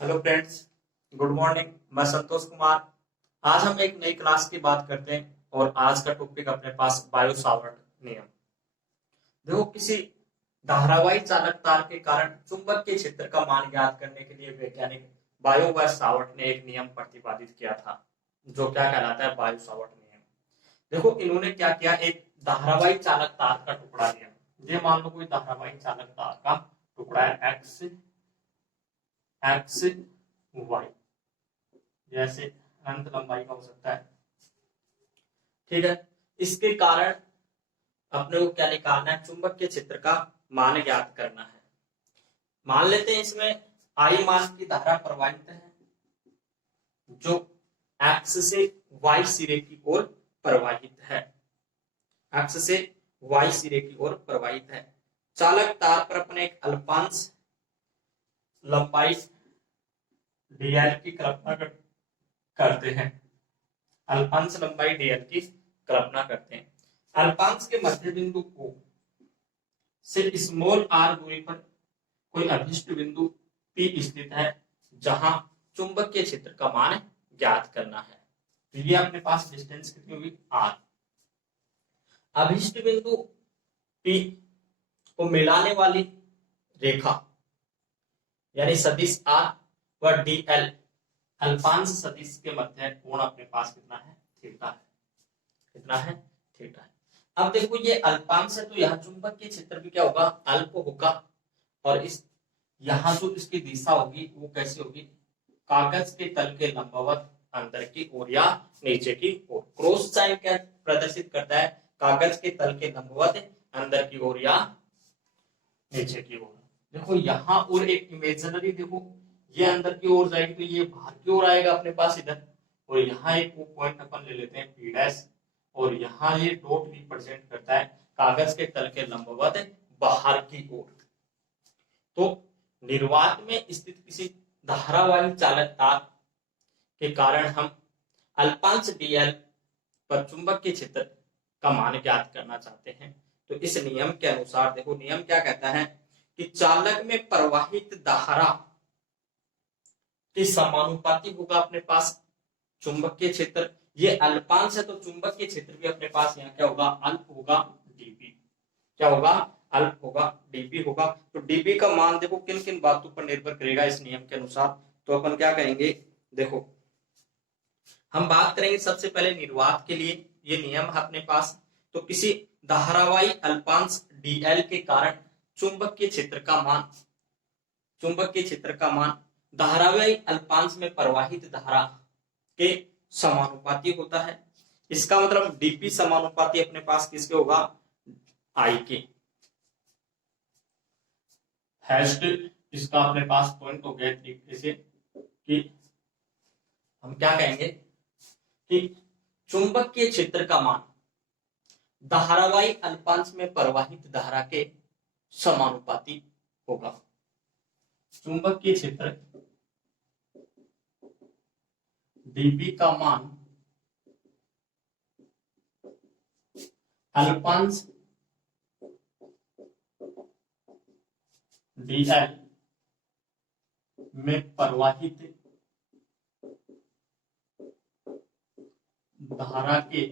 Hello friends, good morning. मैं संतोष कुमार। आज हम एक नई क्लास की बात करते हैं और आज का टॉपिक अपने पास बायो सावर्ट नियम। देखो, किसी धारावाही चालक तार के कारण चुंबकीय क्षेत्र का मान ज्ञात करने के लिए वैज्ञानिक बायो सावर्ट ने एक नियम प्रतिपादित किया था, जो क्या कहलाता है, बायो सावर्ट नियम। देखो, इन्होंने क्या किया, एक धारावाही चालक तार का टुकड़ा लिया। ये मान लो कोई धारावाही चालक तार का टुकड़ा है, एक्स वाई, जैसे अनंत लंबाई का हो सकता है। ठीक है, इसके कारण अपने को क्या निकालना है, चुंबकीय क्षेत्र का मान ज्ञात करना है। मान लेते हैं इसमें आई मान की धारा प्रवाहित है, जो एक्स से वाई सिरे की ओर प्रवाहित है। एक्स से वाई सिरे की ओर प्रवाहित है। चालक तार पर अपने एक अल्पांश लंबाई डीएल की कल्पना करते हैं। अल्पांश लंबाई डीएल की कल्पना करते हैं। अल्पांश के मध्य बिंदु को से स्मॉल आर दूरी पर कोई अभिष्ट बिंदु पी स्थित है, जहां चुंबकीय क्षेत्र का मान ज्ञात करना है। तो ये अपने पास डिस्टेंस कितनी हुई, आर। अभिष्ट बिंदु पी को मिलाने वाली रेखा यानी सदिश आर व डीएल अल्पांश सदिश के मध्य कोण अपने पास कितना है, थीटा है। कितना है, थीटा है। अब देखो, ये अल्पांश है तो यहाँ चुंबकीय क्षेत्र भी क्या होगा, अल्प होगा। और इस यहाँ जो इसकी दिशा होगी वो कैसी होगी, कागज के तल के लंबवत अंदर की ओर या नीचे की ओर। क्रॉस साइन क्या प्रदर्शित करता है, कागज के तल के लंबवत अंदर की ओर या नीचे की ओर। देखो यहाँ और एक इमेजिनरी, देखो ये अंदर की ओर जाएगी तो ये बाहर की ओर आएगा अपने पास इधर। और यहाँ एक वो पॉइंट अपन ले लेते हैं पी डैश, और यहाँ ये डॉट रिप्रेजेंट करता है कागज के तल के लंबवत बाहर की ओर। तो निर्वात में स्थित किसी धारावाही चालक तार के कारण हम अल्पांश डीएल पर चुंबकीय क्षेत्र का मान ज्ञात करना चाहते हैं। तो इस नियम के अनुसार देखो, नियम क्या कहता है कि चालक में प्रवाहित धारा के समानुपाती होगा अपने पास चुंबकीय क्षेत्र। ये अल्पांश है तो चुंबकीय क्षेत्र भी अपने पास यहाँ क्या होगा, अल्प होगा, डीबी। क्या होगा, अल्प होगा, डीबी होगा। तो डीबी का मान देखो किन किन बातों पर निर्भर करेगा इस नियम के अनुसार। तो अपन क्या करेंगे, देखो हम बात करेंगे सबसे पहले निर्वात के लिए। ये नियम है अपने पास। तो किसी धारावाही अल्पांश डीएल के कारण चुंबकीय क्षेत्र का मान धारावाही अल्पांश में प्रवाहित धारा के समानुपाती होता है। इसका मतलब डीपी समानुपाती अपने पास किसके होगा, आई के। हैश्ड इसका अपने पास पॉइंट हो गया तरीके से कि हम क्या कहेंगे कि चुंबकीय क्षेत्र का मान धारावाही अल्पांश में प्रवाहित धारा के समानुपाती होगा। चुंबकीय क्षेत्र डीबी का मान अल्पांश डीएल में प्रवाहित धारा के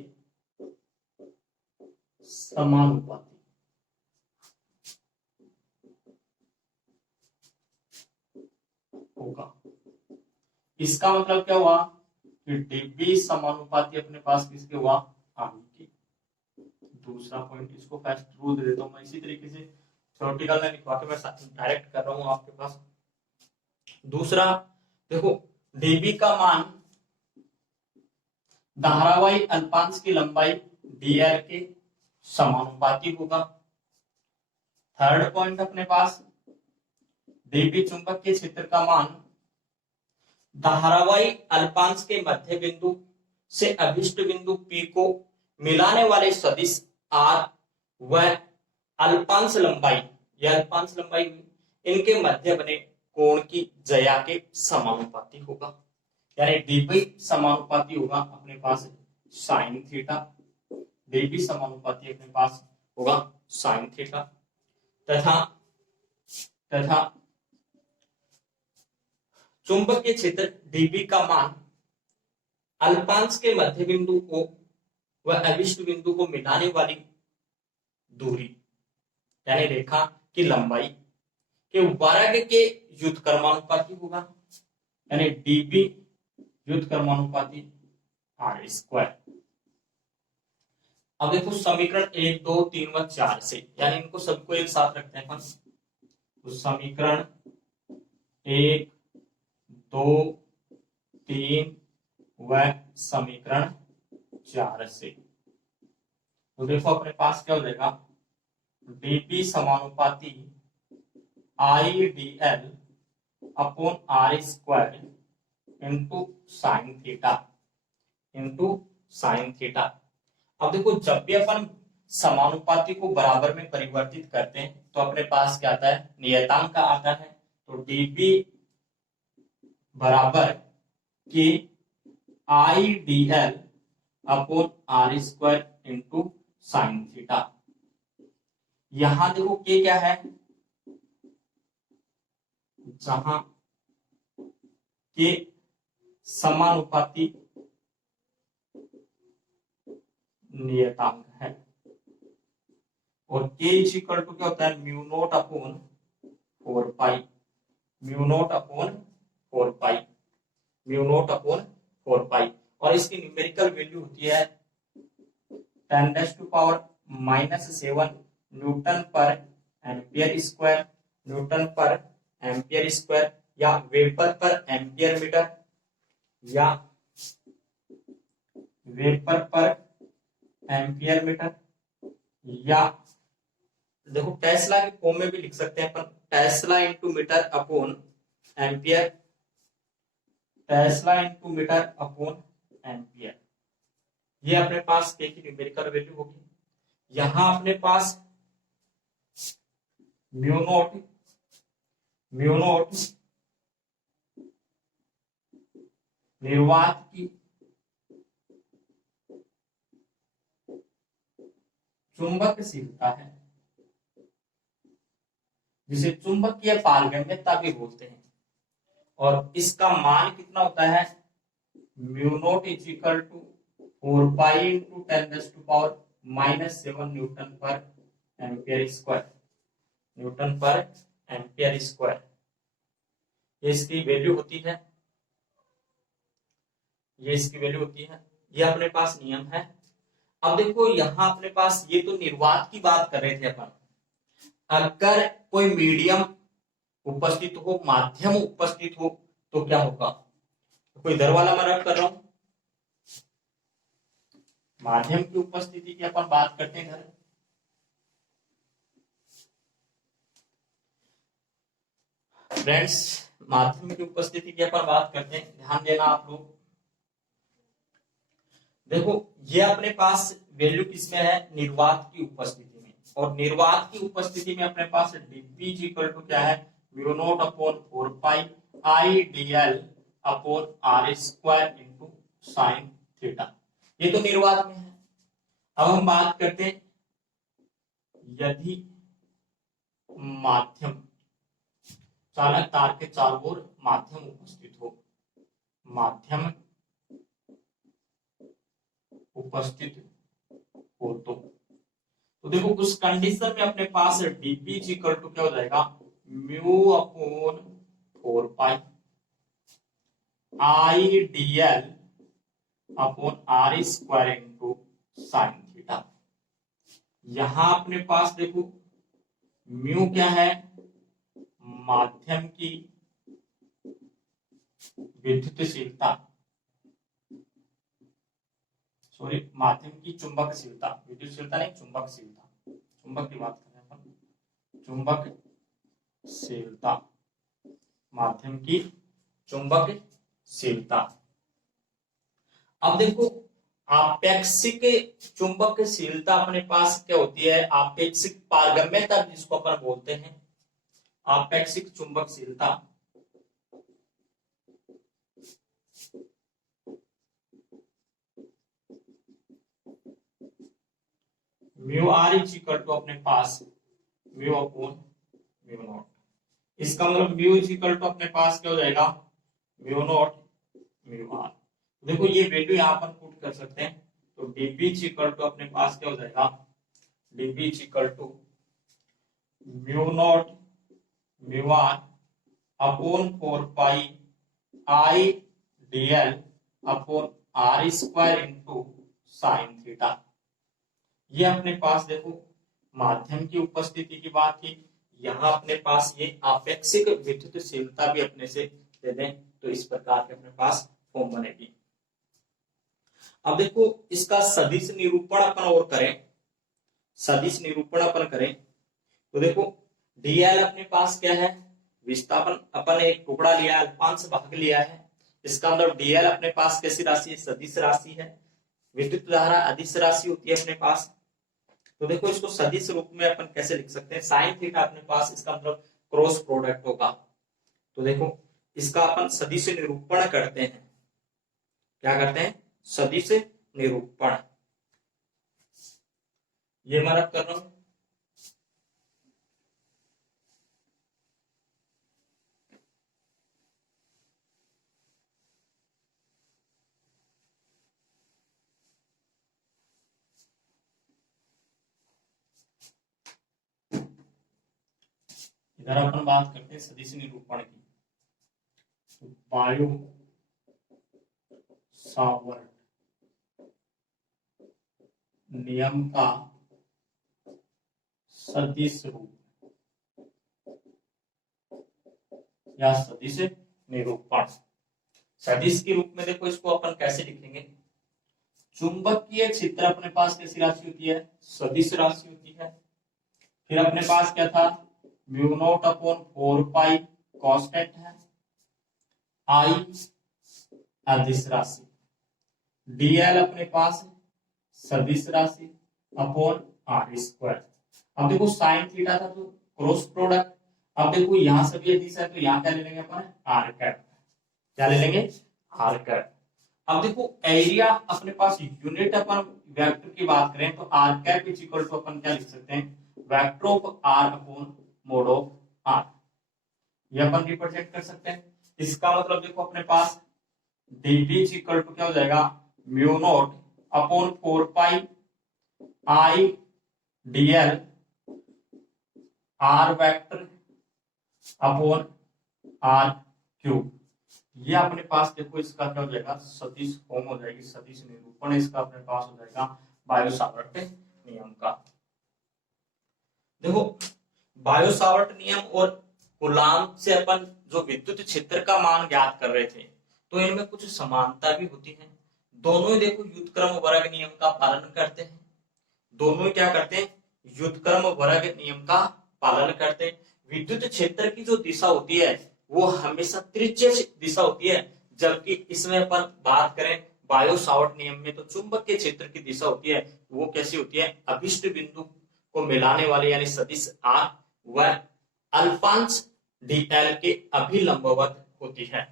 समानुपाती होगा। इसका मतलब क्या हुआ कि डीबी समानुपाती अपने पास किसके हुआ, आई के। दूसरा पॉइंट, इसको फर्स्ट रूल दे देता हूं मैं। इसी तरीके से थ्योरेटिकल में लिखवा के मैं डायरेक्ट कर रहा हूं आपके पास। दूसरा देखो, डीबी का मान धारावाही अल्पांश की लंबाई डीएल के समानुपाती होगा। थर्ड पॉइंट अपने पास, डीबी चुंबकीय क्षेत्र का मान धारावाही अल्पांश के मध्य बिंदु से अभिष्ट बिंदु पी को मिलाने वाले सदिश आर व अल्पांश लंबाई, यह अल्पांश लंबाई इनके मध्य बने कोण की जया के समानुपाती होगा। यानी डीबी समानुपाती होगा अपने पास साइन थीटा। डीबी समानुपाती अपने पास होगा साइन थीटा तथा चुंबकीय क्षेत्र dB का मान अल्पांश के मध्य बिंदु को व अभिष्ट बिंदु को मिलाने वाली दूरी यानी रेखा की लंबाई के वर्ग के व्युत्क्रमानुपाती होगा, यानी dB व्युत्क्रमानुपाती r स्क्वायर। अब देखो समीकरण 1, 2, 3 व 4 से, यानी इनको सबको एक साथ रखते हैं अपन। तो समीकरण 1, 2, 3 व समीकरण 4 से, तो देखो अपने पास क्या हो जाएगा, dB समानुपाती IDL upon r square into sine theta. अब देखो जब भी अपन समानुपाती को बराबर में परिवर्तित करते हैं तो अपने पास क्या आता है, नियतांक का आता है। तो dB बराबर के IDL upon r square into sine theta. यहां देखो के क्या है, जहां के समानुपाती नियतांक है और के इज इक्वल टू क्या होता है, म्यू नॉट अपॉन 4 पाई, म्यू नॉट अपॉन 4 पाई, म्यू नॉट अपॉन 4 पाई। और इसकी न्यूमेरिकल वैल्यू होती है 10⁻⁻7 न्यूटन पर एम्पियर स्क्वायर, न्यूटन पर एम्पियर स्क्वायर, या वेपर पर एम्पियर मीटर, या वेपर पर एम्पियर मीटर, या देखो टेस्ला के फॉर्म में भी लिख सकते हैं अपन, tesla into metre upon ampere, tesla into metre upon ampere. ये अपने पास के की न्यूमेरिकल वैल्यू होगी। यहां अपने पास म्यू नॉट निर्वात की चुंबकशीलता है, जिसे चुंबकीय पारगम्यता भी बोलते हैं, और इसका मान कितना होता है, mu naught is equal to 4 pi into 10⁻⁻7 newton पर एम्पियर स्क्वायर, न्यूटन पर एम्पियर स्क्वायर। ये इसकी वैल्यू होती है, ये इसकी वैल्यू होती है। ये अपने पास नियम है। अब देखो यहां अपने पास, ये तो निर्वात की बात कर रहे थे अपन, अगर कोई मीडियम उपस्थित हो, माध्यम उपस्थित हो, तो क्या होगा, कोई इधर वाला मैं रख कर रहा हूं, माध्यम की उपस्थिति की अपन बात करते हैं। फ्रेंड्स माध्यम की उपस्थिति की अपन बात करते हैं, ध्यान देना आप लोग। देखो ये अपने पास वैल्यू किसमें है, निर्वात की उपस्थिति में, और निर्वात की उपस्थिति में अपने पास dB इक्वल टू क्या है, म्यू नॉट अपॉन 4 पाई IDL upon r square into sine theta. ये तो निर्वात में है। अब हम बात करते हैं, यदि माध्यम चालक तार के चारों ओर माध्यम उपस्थित हो, माध्यम उपस्थित हो, तो देखो उस कंडीशन में अपने पास dB इक्वल टू क्या हो जाएगा, म्यू अपॉन 4 पाई IDL upon r square into sine theta. यहां अपने पास देखो म्यू क्या है, माध्यम की विद्युतशीलता, सॉरी माध्यम की चुंबकशीलता, विद्युतशीलता नहीं चुंबकशीलता, चुंबक की बात कर रहे हैं अपन, चुंबकशीलता, माध्यम की चुंबकशीलता। अब देखो आपेक्षिक चुंबकशीलता अपने पास क्या होती है, आपेक्षिक पारगम्यता जिसको अपन बोलते हैं, आपेक्षिक चुंबकशीलता mu R is equal to अपने पास म्यू अपॉन म्यू नॉट। इसका मतलब म्यू इज इक्वल टू अपने पास क्या हो जाएगा, म्यू नॉट म्यू आर। देखो ये वैल्यू यहाँ पर पुट कर सकते हैं, तो डीबी इक्वल टू अपने पास क्या हो जाएगा, dB equal to mu naught mu R upon 4 pi I dl upon R square into sine theta. ये अपने पास देखो माध्यम की उपस्थिति की बात थी, यहाँ अपने पास ये आपेक्षिक विद्युतशीलता भी अपने से दे दें तो इस प्रकार के अपने पास फॉर्म बनेगी। अब देखो इसका सदिश निरूपण अपन और करें, सदिश निरूपण अपन करें तो देखो डीएल अपने पास क्या है, विस्थापन अपन एक टुकड़ा लिया है, अल्पांश भाग लिया है, इसका मतलब डीएल अपने पास कैसी राशि है, सदिश राशि है। विद्युत धारा अदिश राशि होती है अपने पास, तो देखो इसको सदिश रूप में अपन कैसे लिख सकते हैं, साइन थीटा अपने पास इसका मतलब क्रॉस प्रोडक्ट होगा। तो देखो इसका अपन सदिश निरूपण करते हैं, क्या करते हैं, सदिश निरूपण। ये मैं कर रहा हूं, इधर अपन बात करते हैं सदिश निरूपण की। तो बायो सावर्ट नियम का सदिश रूप या सदिश निरूपण। सदिश के रूप में देखो इसको अपन कैसे लिखेंगे, चुंबकीय क्षेत्र अपने पास कैसी राशि होती है, सदिश राशि होती है। फिर अपने पास क्या था, म्यू नॉट अपॉन 4 पाई कांस्टेंट है, आई अदिश राशि, डीएल अपने पास सदिश राशि अपॉन आर स्क्वायर। अब देखो साइन थीटा था तो क्रॉस प्रोडक्ट, अब देखो यहां से भी अदिश है तो यहाँ क्या ले लेंगे अपन, आर कैप, क्या ले लेंगे, आर कैप। अब देखो एरिया अपने पास यूनिट अपन वेक्टर की बात करें तो R cap is equal to अपन क्या लिख सकते हैं, vector of R upon mod of R, ये अपन रिप्रेजेंट कर सकते हैं। इसका मतलब देखो अपने पास डीबी इज इक्वल टू क्या हो जाएगा, mu naught upon 4 pi I dl R vector upon R cube. ये अपने पास देखो इसका क्या हो जाएगा, सदिश फॉर्म हो जाएगी, सदिश निरूपण इसका अपने पास हो जाएगा बायो सावर्ट नियम का। देखो बायो सावर्ट नियम और कूलाम से अपन जो विद्युत क्षेत्र का मान ज्ञात कर रहे थे तो इनमें कुछ समानता भी होती है। दोनों ही देखो व्युत्क्रम वर्ग नियम का पालन करते हैं, दोनों ही क्या करते हैं, व्युत्क्रम वर्ग नियम का पालन करते हैं। विद्युत क्षेत्र की जो दिशा होती है वो हमेशा त्रिज्य दिशा होती है, जबकि इसमें अपन बात करें बायो सावर्ट नियम में तो चुंबकीय क्षेत्र की दिशा होती है, वो कैसी होती है, अभिष्ट बिंदु को मिलाने वाले यानी सदिश आर व अल्पांश डीएल के अभिलंबवत होती है।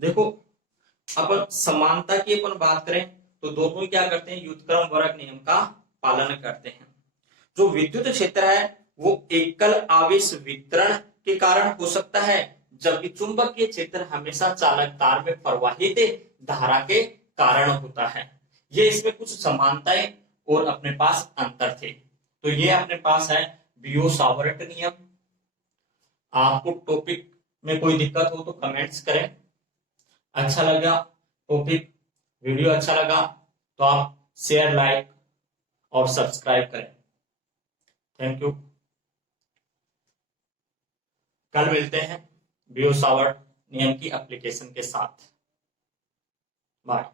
देखो अपन समानता की अपन बात करें तो दोनों क्या करते हैं, व्युत्क्रम वर्ग नियम का पालन करते हैं। जो विद्युत क्षेत्र है वो एकल आवेश वितरण के कारण हो सकता है, जबकि चुंबकीय क्षेत्र हमेशा चालक तार में प्रवाहित धारा के कारण होता है। ये इसमें कुछ समानताएं और अपने पास अंतर थे। तो ये अपने पास है बियो सावर्ट नियम। आपको टॉपिक में कोई दिक्कत हो तो कमेंट्स करें। अच्छा लगा टॉपिक, वीडियो अच्छा लगा तो आप शेयर, लाइक और सब्सक्राइब करें। Thank you. कल मिलते हैं बियो सावर्ट नियम की एप्लीकेशन के साथ। बाय।